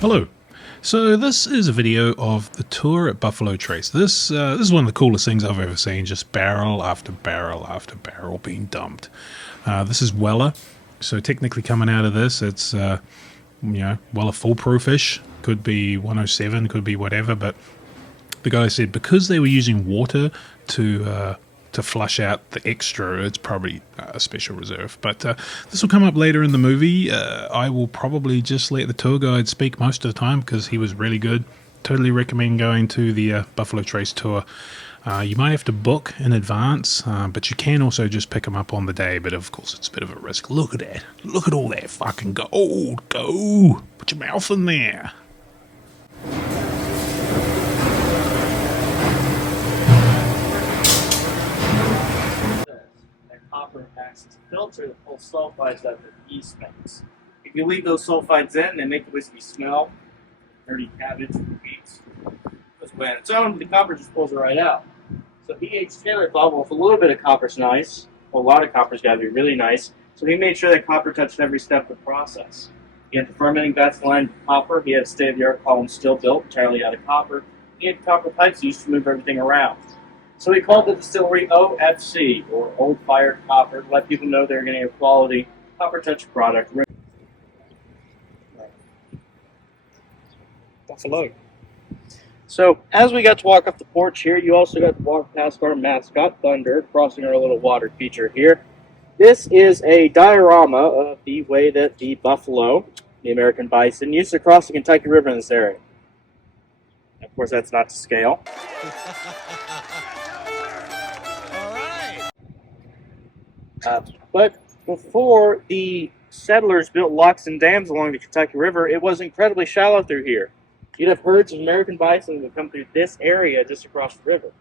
Hello. So this is a video of the tour at Buffalo Trace. This is one of the coolest things I've ever seen, just barrel after barrel after barrel being dumped. This is Weller, so technically coming out of this, it's Weller foolproof-ish. Could be 107, could be whatever, but the guy said because they were using water to flush out the extra, it's probably a special reserve. But this will come up later in the movie. I will probably just let the tour guide speak most of the time because he was really good. Totally recommend going to the Buffalo Trace tour. You might have to book in advance, but you can also just pick them up on the day. But of course, it's a bit of a risk. Look at that. Look at all that fucking gold. Go. Put your mouth in there. Copper acts as a filter that pulls sulfides out that yeast makes. If you leave those sulfides in, they make the whiskey smell. Dirty cabbage for weeks. Goes away on its own, the copper just pulls it right out. So E.H. Taylor thought, well, if a little bit of copper's nice, well, a lot of copper's got to be really nice. So he made sure that copper touched every step of the process. He had the fermenting vats lined with copper. He had a state-of-the-art column still built entirely out of copper. He had copper pipes used to move everything around. So he called the distillery OFC, or Old Fired Copper, to let people know they were getting a quality copper touch product. Buffalo. So as we got to walk up the porch here, you also got to walk past our mascot, Thunder, crossing our little water feature here. This is a diorama of the way that the buffalo, the American bison, used to cross the Kentucky River in this area. Of course, that's not to scale. But before the settlers built locks and dams along the Kentucky River, it was incredibly shallow through here. You'd have herds of American bison that would come through this area just across the river.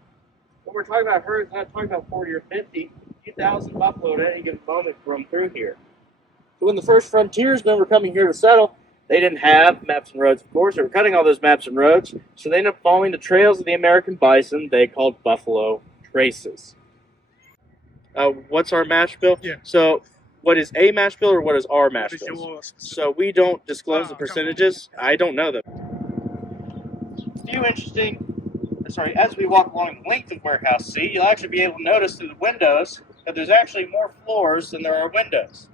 When we're talking about herds, we're not talking about 40 or 50, 2,000 buffalo at any given moment roam through here. So when the first frontiersmen were coming here to settle, they didn't have maps and roads, of course. They were cutting all those maps and roads, so they ended up following the trails of the American bison they called Buffalo Traces. What's our mash bill? Yeah. So, what is a mash bill or what is our mash What is bill? yours? So we don't disclose the come on. percentages. I don't know them. As we walk along the length of Warehouse C, you'll actually be able to notice through the windows that there's actually more floors than there are windows.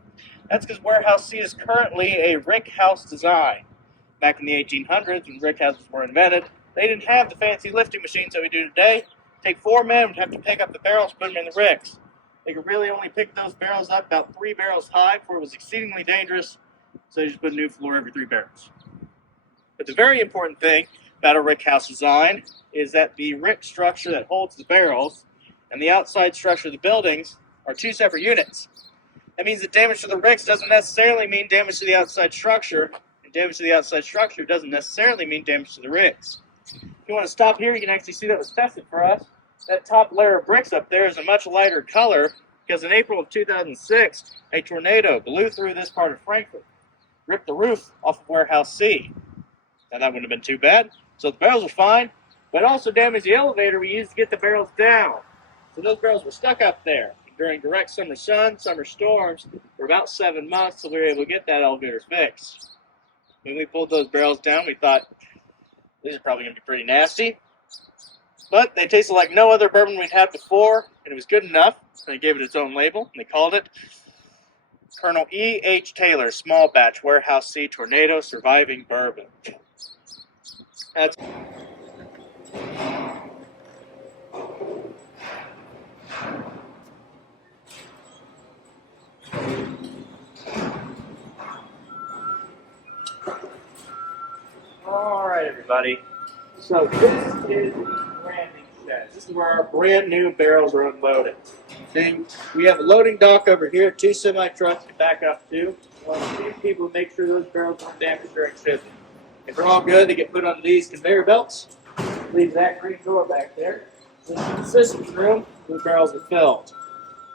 That's because Warehouse C is currently a Rickhouse design. Back in the 1800s, when Rickhouses were invented, they didn't have the fancy lifting machines that we do today. Take 4 men would have to pick up the barrels, put them in the ricks. They could really only pick those barrels up about 3 barrels high before it was exceedingly dangerous, so they just put a new floor every 3 barrels. But the very important thing about a rickhouse design is that the rick structure that holds the barrels and the outside structure of the buildings are 2 separate units. That means that damage to the ricks doesn't necessarily mean damage to the outside structure, and damage to the outside structure doesn't necessarily mean damage to the ricks. If you want to stop here, you can actually see that was tested for us. That top layer of bricks up there is a much lighter color because in April of 2006, a tornado blew through this part of Frankfurt, ripped the roof off of Warehouse C. Now that wouldn't have been too bad, so the barrels were fine, but also damaged the elevator we used to get the barrels down. So those barrels were stuck up there during direct summer sun, summer storms, for about 7 months till we were able to get that elevator fixed. When we pulled those barrels down, we thought, these are probably going to be pretty nasty. But they tasted like no other bourbon we'd had before, and it was good enough. So they gave it its own label, and they called it Colonel E.H. Taylor Small Batch Warehouse C Tornado Surviving Bourbon. That's all right, everybody. So this is the branding shed. This is where our brand new barrels are unloaded. See, we have a loading dock over here, 2 semi-trucks to back up to. These people make sure those barrels aren't damaged during shipping. If they're all good, they get put on these conveyor belts. Leave that green door back there. This is the systems room where the barrels are filled.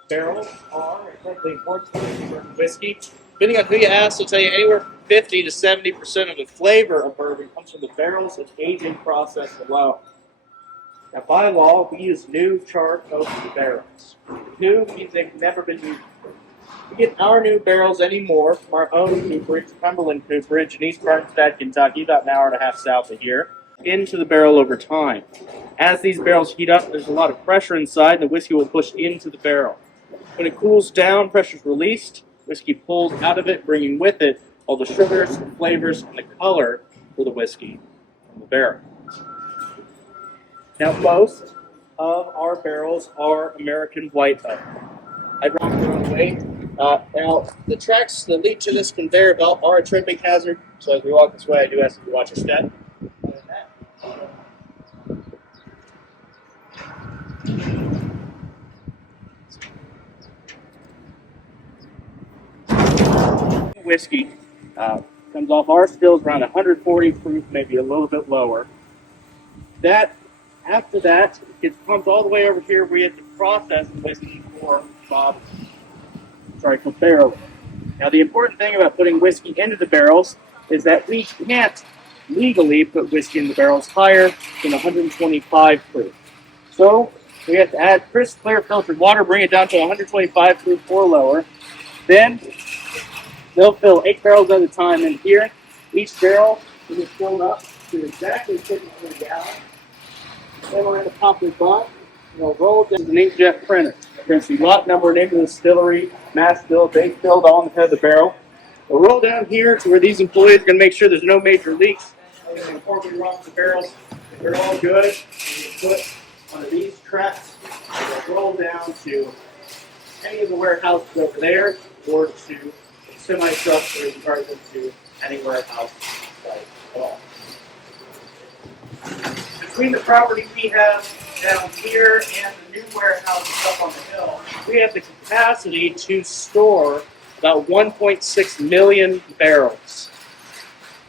Barrels are incredibly important for whiskey. Depending on who you ask, they'll tell you anywhere from 50 to 70% of the flavor of bourbon comes from the barrels and aging process alone. Now, by law, we use new charred oak in the barrels. New means they've never been used before. We get our new barrels anymore from our own cooperage, Cumberland Cooperage in East Barnstead, Kentucky, about an hour and a half south of here, into the barrel over time. As these barrels heat up, there's a lot of pressure inside, and the whiskey will push into the barrel. When it cools down, pressure is released, whiskey pulls out of it, bringing with it all the sugars, flavors, and the color for the whiskey from the barrel. Now, most of our barrels are American white oak. I brought my own weight. Now, the tracks that lead to this conveyor belt are a tripping hazard, so as we walk this way, I do ask you to watch your step. Whiskey comes off our stills around 140 proof, maybe a little bit lower. After that, it gets pumped all the way over here. We have to process the whiskey for barrel. Now, the important thing about putting whiskey into the barrels is that we can't legally put whiskey in the barrels higher than 125 proof. So we have to add crisp, clear filtered water, bring it down to 125 proof or lower. Then they'll fill 8 barrels at a time in here. Each barrel is filled up to exactly 50 gallons. Then we're going to pump this on, and we'll roll it into an inkjet printer. You're going to see lot number, name of the distillery, mass filled, base filled, all on the head of the barrel. We'll roll down here to where these employees are going to make sure there's no major leaks. Before we run the barrels, if they're all good, we put one of these tracks, and we'll roll down to any of the warehouses over there, or to semi-truck, or you can charge them to any warehouse site at all. Between the property we have down here and the new warehouse up on the hill, we have the capacity to store about 1.6 million barrels.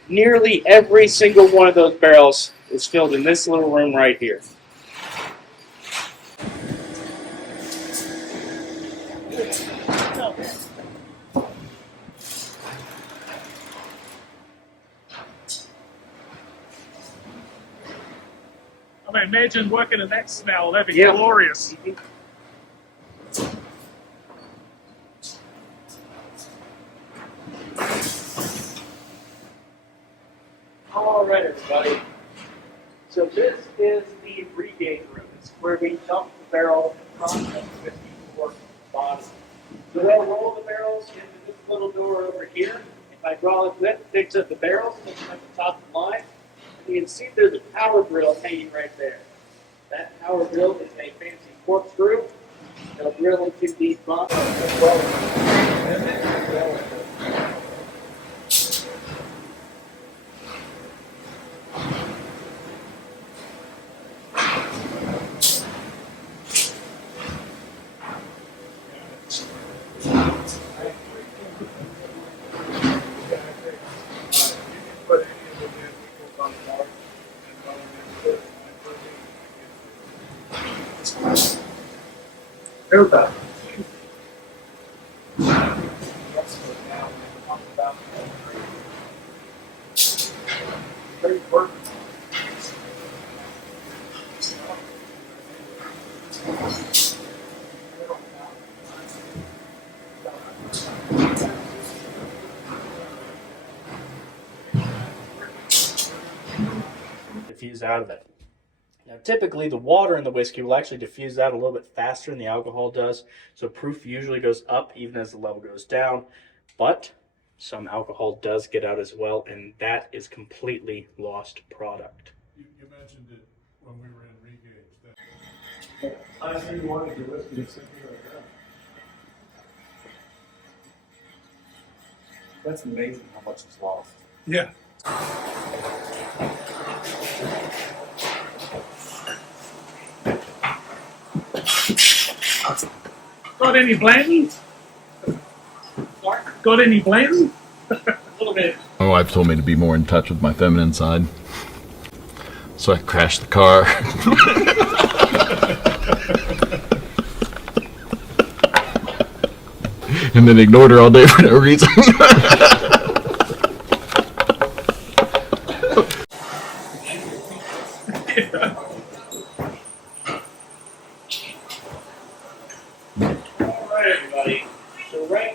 Nearly every single one of those barrels is filled in this little room right here. I mean, imagine working in that smell. That'd be glorious. All right, everybody. So this is the regate room. It's where we dump the barrel and process the whiskey for bottom. So they'll roll the barrels into this little door over here. Hydraulic lift picks up the barrels, puts them at the top of the line. And you can see there's a power drill hanging right there. That power drill is a fancy corkscrew. It'll drill into these bunks as well. Everybody. Diffuse out of it. Now, typically, the water in the whiskey will actually diffuse out a little bit faster than the alcohol does, so proof usually goes up even as the level goes down, but some alcohol does get out as well, and that is completely lost product. You mentioned it when we were in regauge. I see you wanted your whiskey to sit here like that. That's amazing how much is lost. Yeah. Got any Blanton? Sorry? Got any Blanton? A little bit. My wife told me to be more in touch with my feminine side. So I crashed the car. And then ignored her all day for no reason. Alright, everybody. So right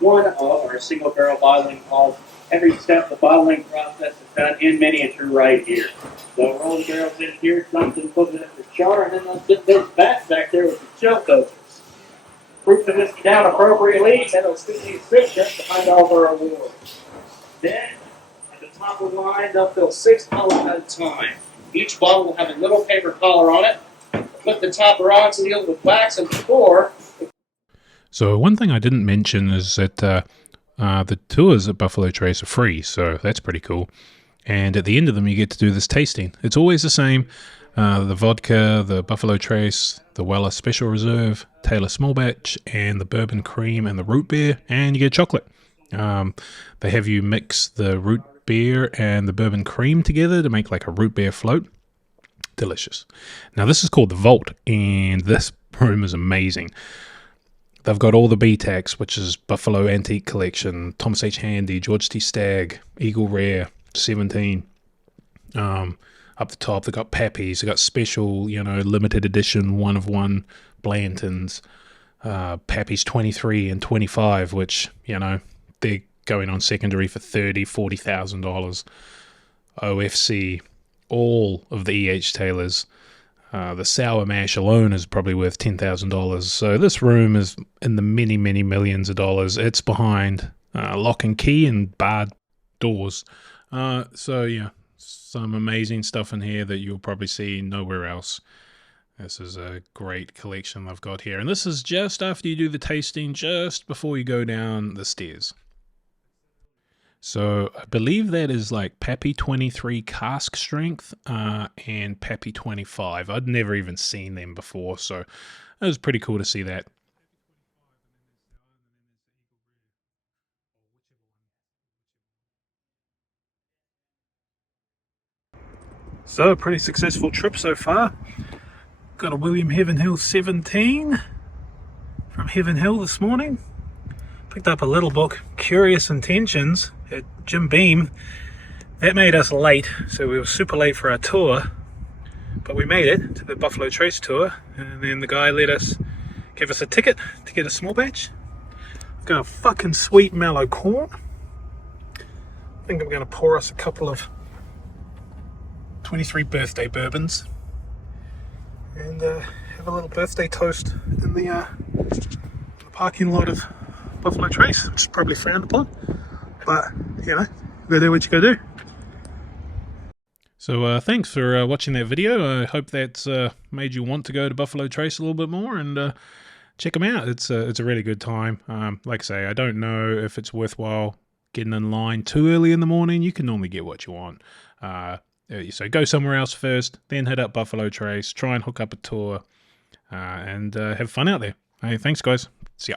one of our single barrel bottling calls. Every step of the bottling process is done in miniature right here. So roll the barrels in here, dump them, put it in the jar, and then they'll sit those back there with the chill coasters. Proof the whiskey down appropriately, and it'll sit just behind all of our awards. Then, at the top of the line, they'll fill 6 bottles at a time. Each bottle will have a little paper collar on it. Put the topper on, sealed with wax, and before. So one thing I didn't mention is that the tours at Buffalo Trace are free, so that's pretty cool. And at the end of them, you get to do this tasting. It's always the same. The vodka, the Buffalo Trace, the Weller Special Reserve, Taylor Small Batch, and the Bourbon Cream and the root beer, and you get chocolate. They have you mix the root beer and the bourbon cream together to make like a root beer float. Delicious. Now this is called the Vault, and this room is amazing. They've got all the BTACs, which is Buffalo Antique Collection, Thomas H. Handy, George T. Stagg, Eagle Rare, 17. Up the top, they've got Pappies, they've got special, limited edition, 1 of 1 Blantons, Pappies 23 and 25, which, they're going on secondary for $30,000, $40,000. OFC, all of the E.H. Taylors. The sour mash alone is probably worth $10,000. So this room is in the many, many millions of dollars. It's behind lock and key and barred doors. So yeah, some amazing stuff in here that you'll probably see nowhere else. This is a great collection I've got here. And this is just after you do the tasting, just before you go down the stairs. So I believe that is like Pappy 23 cask strength and Pappy 25. I'd never even seen them before, so it was pretty cool to see that. So, pretty successful trip so far. Got a William Heaven Hill 17 from Heaven Hill this morning. Picked up a little book, Curious Intentions, at Jim Beam. That made us late, so we were super late for our tour, but we made it to the Buffalo Trace tour, and then the guy gave us a ticket to get a small batch. Got a fucking sweet mellow corn. I think I'm going to pour us a couple of 23 birthday bourbons and have a little birthday toast in the parking lot of Buffalo Trace, which is probably frowned upon, but you gotta do what you gotta do. So thanks for watching that video. I hope that's made you want to go to Buffalo Trace a little bit more and check them out. It's a really good time. Like I say, I don't know if it's worthwhile getting in line too early in the morning. You can normally get what you want. So go somewhere else first, then hit up Buffalo Trace, try and hook up a tour, and have fun out there. Hey, thanks guys. See ya.